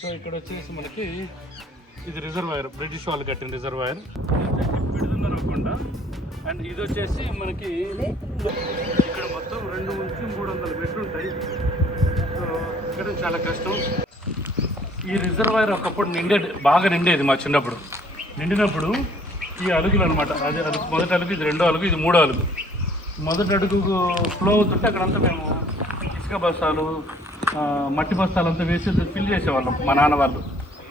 So ఇక్కడ వచ్చేసి మనకి ఇది రిజర్వాయర్, బ్రిటిష్ వాళ్ళు కట్టిన రిజర్వాయర్. విడుదల కొండ. అండ్ ఇది వచ్చేసి మనకి ఇక్కడ మొత్తం 200 నుంచి 300 మెట్లు ఉంటాయి. సో ఇక్కడ చాలా కష్టం. ఈ రిజర్వాయర్ ఒకప్పుడు బాగా నిండేది. మా చిన్నప్పుడు నిండినప్పుడు ఈ అలుగులు అనమాట, అది మొదటి అలుగు, ఇది రెండో అలుగు, ఇది మూడో అలుగు. మొదటి అడుగు ఫ్లో అవుతుంటే అక్కడంతా మేము ఇసుక బస్తాలు, మట్టి బస్తాలు అంతా వేసి ఫిల్ చేసేవాళ్ళం. మా నాన్న వాళ్ళు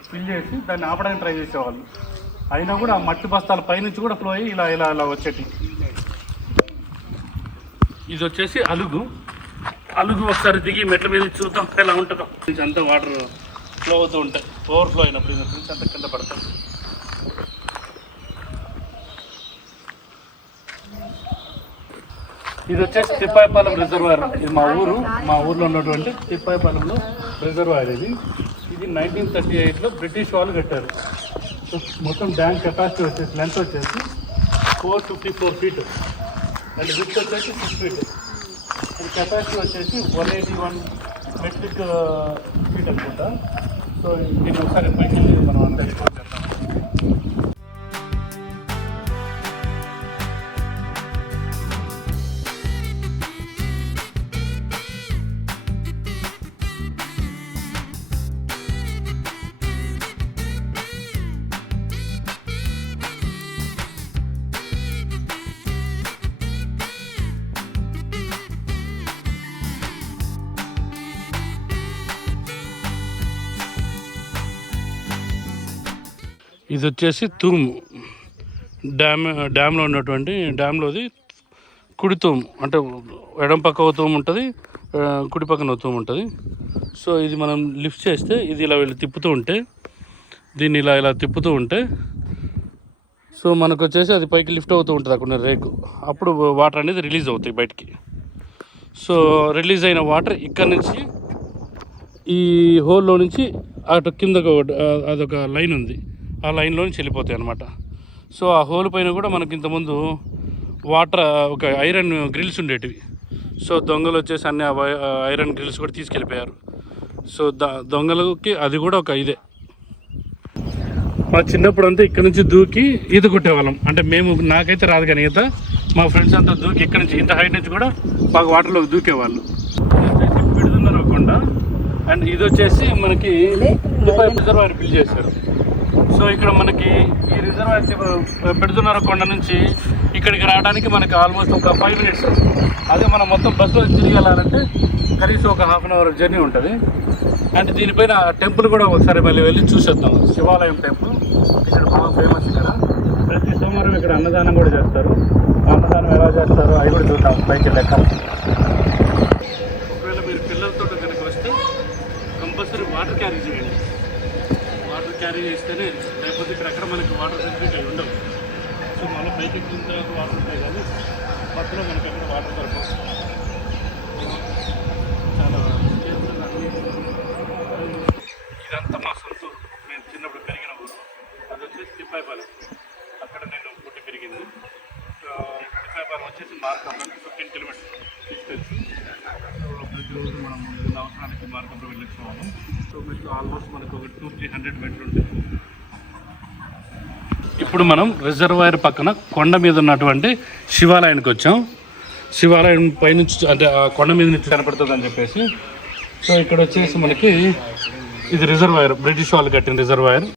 ఫిల్ చేసి దాన్ని ఆపడానికి ట్రై చేసేవాళ్ళు. అయినా కూడా ఆ మట్టి బస్తాల పైనుంచి కూడా ఫ్లో అయ్యి ఇలా ఇలా ఇలా వచ్చేటి. ఇది వచ్చేసి అలుగు. ఒకసారి దిగి మెట్ల మీద చూద్దాం ఎలా ఉంటుందో. అంతా వాటర్ ఫ్లో అవుతూ ఉంటాయి. ఓవర్ఫ్లో అయినప్పుడు ఇది నుంచి అంతా కింద పడతాయి. ఇది వచ్చేసి తిప్పాయిపాలెం రిజర్వాయర్. ఇది మా ఊర్లో ఉన్నటువంటి తిప్పాయిపాలెంలో రిజర్వాయర్. ఇది 1938లో బ్రిటిష్ వాళ్ళు కట్టారు. మొత్తం డ్యామ్ కెపాసిటీ వచ్చేసి లెంత్ వచ్చేసి 454 ఫీట్ అండ్ విడ్త్ వచ్చేసి 6 ఫీట్. అండ్ కెపాసిటీ వచ్చేసి 181 మెట్రిక్ ఫీట్ అనుకుంటా. సో దీన్ని ఒకసారి పైకి మనం అంతా ఎక్స్ప్లోర్ చేద్దాం. ఇది వచ్చేసి తూము డ్యామ్లో ఉన్నటువంటి డ్యామ్లోది కుడి తూము, అంటే ఎడం పక్క ఒక తూము ఉంటుంది, కుడి పక్కన ఒక తూము ఉంటుంది. సో ఇది మనం లిఫ్ట్ చేస్తే ఇది ఇలా వెళ్ళి తిప్పుతూ ఉంటే, దీన్ని ఇలా తిప్పుతూ ఉంటే సో మనకు వచ్చేసి అది పైకి లిఫ్ట్ అవుతూ ఉంటుంది అక్కడ రేకు. అప్పుడు వాటర్ అనేది రిలీజ్ అవుతాయి బయటికి. సో రిలీజ్ అయిన వాటర్ ఇక్కడ నుంచి ఈ హోల్లో నుంచి అటు కిందకు అదొక లైన్ ఉంది, ఆ లైన్లో నుంచి వెళ్ళిపోతాయి అన్నమాట. సో ఆ హోల్ పైన కూడా మనకి ఇంతకుముందు వాటర్ ఒక ఐరన్ గ్రిల్స్ ఉండేటివి. సో దొంగలు వచ్చేసి అన్ని ఐరన్ గ్రిల్స్ కూడా తీసుకెళ్ళిపోయారు. సో దొంగలకి అది కూడా ఒక ఇదే. మా చిన్నప్పుడు అంతా ఇక్కడ నుంచి దూకి ఈత కొట్టేవాళ్ళం. అంటే నాకైతే రాదు కానీ ఈత, మా ఫ్రెండ్స్ అంతా దూకి ఇక్కడ నుంచి ఇంత హైట్ నుంచి కూడా మాకు వాటర్లోకి దూకేవాళ్ళు. విడుదల కొండ. అండ్ ఇది వచ్చేసి మనకి రిజర్వాయర్ బిల్డ్ చేశారు. సో ఇక్కడ మనకి ఈ రిజర్వాయర్ పెడుతున్నారు కొండ నుంచి ఇక్కడికి రావడానికి మనకి ఆల్మోస్ట్ ఒక 5 minutes. అదే మనం మొత్తం బస్సులో తిరిగి వెళ్ళాలంటే కనీసం ఒక 1/2 hour జర్నీ ఉంటుంది. అండ్ దీనిపైన టెంపుల్ కూడా ఒకసారి మళ్ళీ వెళ్ళి చూసేద్దాం. శివాలయం టెంపుల్ ఇక్కడ బాగా ఫేమస్. ఇక్కడ ప్రతి సోమవారం ఇక్కడ అన్నదానం కూడా చేస్తారు. అన్నదానం ఎలా చేస్తారో అవి కూడా చూద్దాం పైకి లెక్క. ఒకవేళ మీరు పిల్లలతో కనుక వస్తే కంపల్సరీ వాటర్ క్యారీ చేయండి. వాటర్ క్యారీ చేస్తేనే, లేకపోతే ఇక్కడ ఎక్కడ మనకి వాటర్ ఫెసిలిటీ అవి ఉండవు. సో మళ్ళీ పైకి ఎక్కిన తర్వాత వాటర్ ఉంటాయి కానీ పక్కన మనకి ఎక్కడ వాటర్ దొరకవు. చాలా ఇదంతా మా సొంత ఊరు, నేను చిన్నప్పుడు పెరిగిన ఊరు. అది వచ్చేసి తిప్పాయిపాలెం, అక్కడ నేను పుట్టి పెరిగింది. తిప్పాయిపాలెం వచ్చేసి మార్గంలో 15 kilometers డిస్టెన్స్. సో ప్రతిరోజు మనం ఏదైనా అవసరానికి మార్గంలో వెళ్ళొచ్చు వాళ్ళం. సో మెట్లు ఆల్మోస్ట్ మనకు ఒక 200-300 మెట్లు ఉంటాయి. ఇప్పుడు మనం రిజర్వాయర్ పక్కన కొండ మీద ఉన్నటువంటి శివాలయానికి వచ్చాం. శివాలయం పైనుంచి, అంటే ఆ కొండ మీద నుంచి కనపడుతుంది అని చెప్పేసి. సో ఇక్కడ వచ్చేసి మనకి ఇది రిజర్వాయర్, బ్రిటిష్ వాళ్ళు కట్టిన రిజర్వాయర్.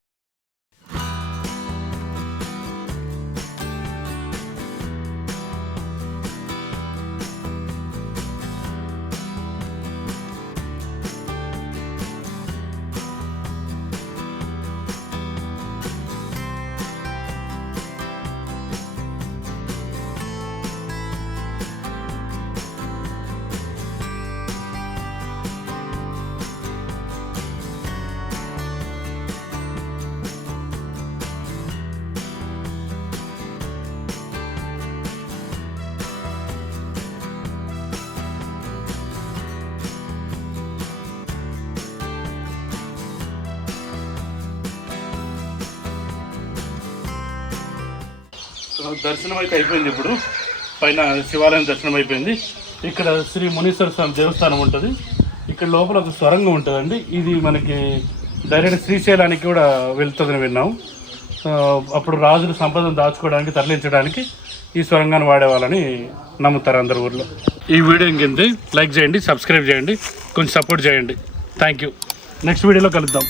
దర్శనం అయితే అయిపోయింది. ఇప్పుడు పైన శివాలయం దర్శనం అయిపోయింది. ఇక్కడ శ్రీ మునీశ్వర స్వామి దేవస్థానం ఉంటుంది. ఇక్కడ లోపల ఒక సొరంగం ఉంటుందండి. ఇది మనకి డైరెక్ట్ శ్రీశైలానికి కూడా వెళ్తుందని విన్నాం. అప్పుడు రాజులు సంపదను దాచుకోవడానికి తరలించడానికి ఈ సొరంగాన్ని వాడేవాళ్ళని నమ్ముతారు అందరు ఊర్లో. ఈ వీడియో ఇంకెంత లైక్ చేయండి, సబ్స్క్రైబ్ చేయండి, కొంచెం సపోర్ట్ చేయండి. Thank you. నెక్స్ట్ వీడియోలో కలుద్దాం.